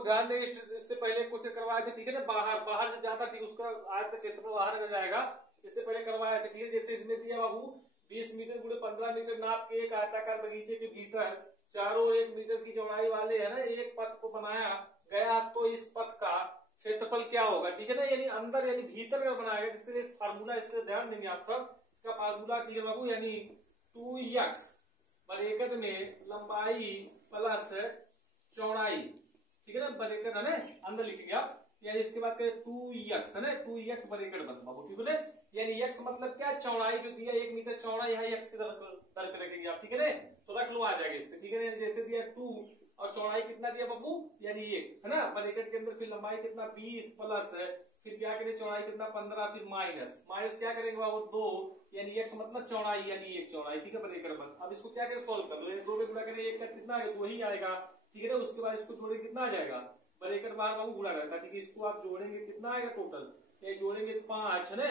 बाबू ध्यान दें, इससे पहले कुछ करवाए थे, ठीक है ना, बाहर जब जाता ठीक उसका आयत का क्षेत्रफल बाहर आ जाएगा। इससे पहले करवाया था, ठीक है। जैसे इसमें दिया बाबू 20 मीटर गुणे 15 मीटर नाप के एक आयताकार बगीचे के भीतर चारों 1 मीटर की चौड़ाई वाले है ना एक पथ को बनाया गया, तो इस पथ का क्षेत्रफल क्या होगा, ठीक है ना। यानी अंदर यानी भीतर में बनाया गया, जिसके लिए फार्मूला, इससे ध्यान देंगे आप सब। इसका फार्मूला ठीक है बाबू, यानी 2x ब्रैकेट में लंबाई प्लस चौड़ाई, ठीक है ना, ब्रैकेट है ना अंदर लिखेंगे आप। यानी इसके बाद करें 2x है ना, 2x ब्रैकेट बंद बाबू, ठीक है। यानी x मतलब क्या, चौड़ाई जो दिया 1 मीटर चौड़ाई है, x की तरफ रखेंगे आप, ठीक है ना। तो रख लो, आ जाएगा इस पे, ठीक है ना। जैसे दिया 2 और चौड़ाई कितना दिया बाबू, यानी 1 है ना, ब्रैकेट के अंदर फिर लंबाई कितना 20 प्लस फिर क्या करें चौड़ाई कितना 15 फिर माइनस क्या करेंगे बाबू 2, यानी x मतलब चौड़ाई यानी 1 चौड़ाई, ठीक है, ब्रैकेट बंद। अब इसको क्या करें सोल्व कर लो, 2 में गुणा करें 1 का कितना आएगा 2 ही आएगा, ठीक है ना। उसके बाद इसको जोड़ेंगे कितना आ जाएगा, ब्रैकेट बाहर बाबू गुणा रहता है, ठीक है। इसको आप जोड़ेंगे कितना आएगा टोटल, ये जोड़ेंगे 5 है ना,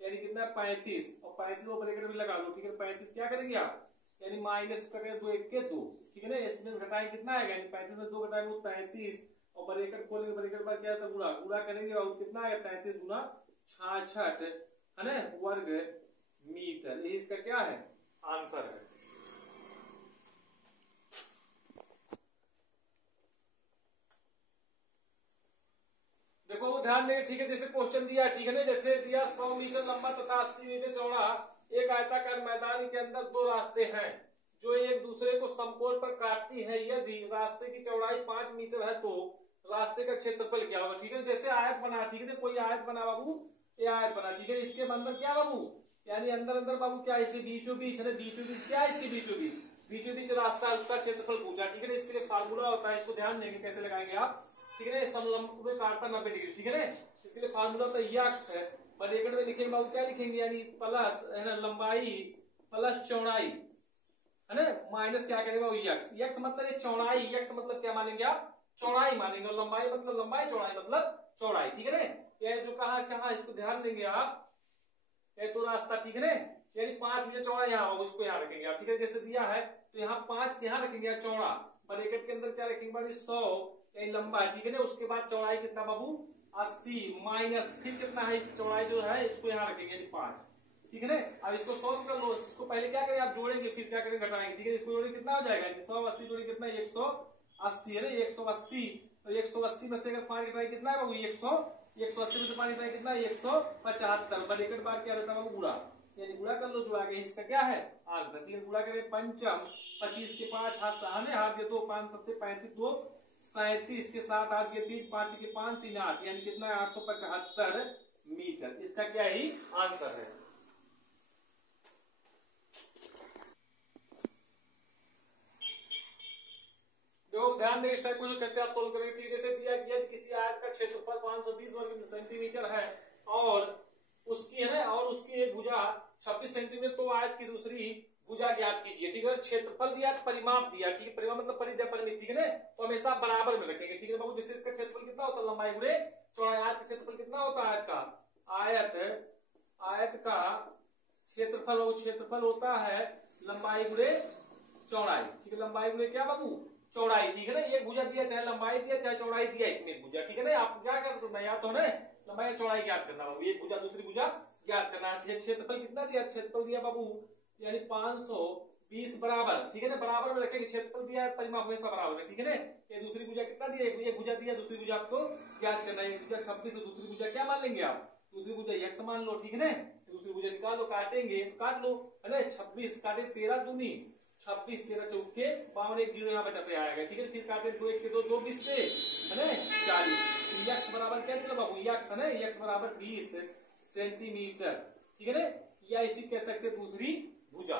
यानी कितना 35 और 35 को ब्रैकेट में लगा लो, ठीक है। 35 क्या करेंगे आप, यानी माइनस करें 2 1 के 2, ठीक है ना। इसमें घटाएं कितना आएगा, यानी 35 में 2 घटाएंगे 35 और ब्रैकेट खोलेंगे, ब्रैकेट पर क्या था गुणा, गुणा करेंगे और कितना आएगा 33 गुना 66 है ना वर्ग मीटर। ये इसका क्या है आंसर है। देखो वो ध्यान देंगे, ठीक है। जैसे क्वेश्चन दिया, ठीक है ना, जैसे दिया 100 मीटर लंबा तथा 80 मीटर चौड़ा एक आयताकार मैदान के अंदर 2 रास्ते हैं जो एक दूसरे को समकोण पर काटती है। यदि रास्ते की चौड़ाई 5 मीटर है तो रास्ते का क्षेत्रफल क्या होगा, ठीक है। जैसे आयत बना, ठीक है, कोई आयत बना बाबू, ये आयत बना, ठीक है। इसके अंदर क्या बाबू, यानी अंदर अंदर बाबू क्या, इसे बीचों बीच है ना, बीचों बीच क्या है, इसके बीचों बीच रास्ता है, उसका क्षेत्रफल पूछा, ठीक है ना। इसके लिए फार्मूला होता है, इसको ध्यान देंगे कैसे लगाएंगे आप, ठीक है ना। समलंब में काटता 90 डिग्री, ठीक है ना। इसके लिए फार्मूला होता है यक्स है, ब्रैकेट में लिखेंगे बाबू क्या लिखेंगे, यानी प्लस है ना लंबाई प्लस चौड़ाई है ना, माइनस क्या करेगा यक्स। यक्स मतलब ये चौड़ाई, यक्स मतलब क्या मानेंगे आप, चौड़ाई मानेंगे, और लंबाई मतलब लंबाई, चौड़ाई मतलब चौड़ाई, ठीक है ना। ये जो कहा इसको ध्यान देंगे आप, ये तो रास्ता, ठीक है ना, यानी 5 मीटर चौड़ा यहाँ होगा, उसको यहाँ रखेंगे आप, ठीक है। जैसे दिया है तो यहाँ 5 यहाँ रखेंगे चौड़ा, ब्रैकेट के अंदर क्या रखेंगे बाबू 100 यानी लंबा, ठीक है ना। उसके बाद चौड़ाई कितना बाबू 80 माइनस फिर कितना है चौड़ाई जो है इसको यहाँ रखेंगे यानी 5, ठीक है ना। अब इसको सॉल्व कर लो, इसको पहले क्या करें आप जोड़ेंगे फिर क्या करेंगे घटाएंगे, ठीक है। इसको जोड़ेंगे कितना हो जाएगा 180 जोड़ेंगे कितना 180 है ना, 180 तो 180 में से अगर 5 घटाएंगे कितना है बाबू 180 में से 5 घटाएंगे कितना 175, ब्रैकेट बार क्या रहता है बाबू गुणा, यानी गुणा कर लो, जो आगे इसका क्या है आंसर, ठीक है। गुणा करें पंचम 25 के 5 हाथ सहाने हाथ दे 2 5 7 35 2 37 के 7 हाथ के 3 5 के 5 3 8 यानी कितना है 875 मीटर। इसका क्या ही आंसर है। जो ध्यान दें इस टाइप को जो कैसे आप सोल्व करेंगे, ठीक है। जैसे दिया गया किसी आयत का क्षेत्रफल 520 वर्ग सेंटीमीटर है और उसकी है ना, और उसकी एक भुजा 26 सेंटीमीटर, तो आयत की दूसरी भुजा ज्ञात कीजिए, ठीक है। क्षेत्रफल दिया, परिमाप दिया, ठीक है, परिमाप मतलब परिधि परिमित, ठीक है ना। तो हमेशा बराबर में रखेंगे, ठीक है बाबू। जैसे इसका क्षेत्रफल कितना होता है लंबाई गुणे चौड़ाई, आयत का क्षेत्रफल कितना होता है आयत का क्षेत्रफल, वो क्षेत्रफल होता है लंबाई गुणे चौड़ाई, ठीक है। लंबाई गुणे क्या बाबू चौड़ाई, ठीक है ना। ये भुजा दिया चाहे लंबाई दिया चाहे चौड़ाई दिया, इसमें भुजा, ठीक है ना। आप क्या करना या तो ना लंबाई चौड़ाई ज्ञात करना बाबू, एक भुजा दूसरी भुजा ज्ञात करना। क्षेत्रफल कितना दिया, क्षेत्रफल दिया बाबू यानी 520 बराबर, ठीक है ना, बराबर में रखेंगे। क्षेत्रफल दिया है परिमाप हमेशा बराबर है, ठीक है ना। ये दूसरी भुजा कितना दिया, एक भुजा दिया, दूसरी भुजा आपको ज्ञात करना है। एक भुजा 26 तो दूसरी भुजा क्या मान लेंगे आप, दूसरी भुजा x मान लो, ठीक है ना। दूसरी भुजा निकाल लो, काटेंगे तो काट लो है ना, 26 काटे 13 दूनी 26 13 चौके 52 एक जीरो यहाँ बचाते आएगा, ठीक है। फिर काटे 2 1 के 2 2 20 से है ना 40, यक्स बराबर क्या निकला बाबू यक्स है ना, यक्स बराबर 20 सेंटीमीटर, ठीक है ना। या इसी कह सकते दूसरी भुजा।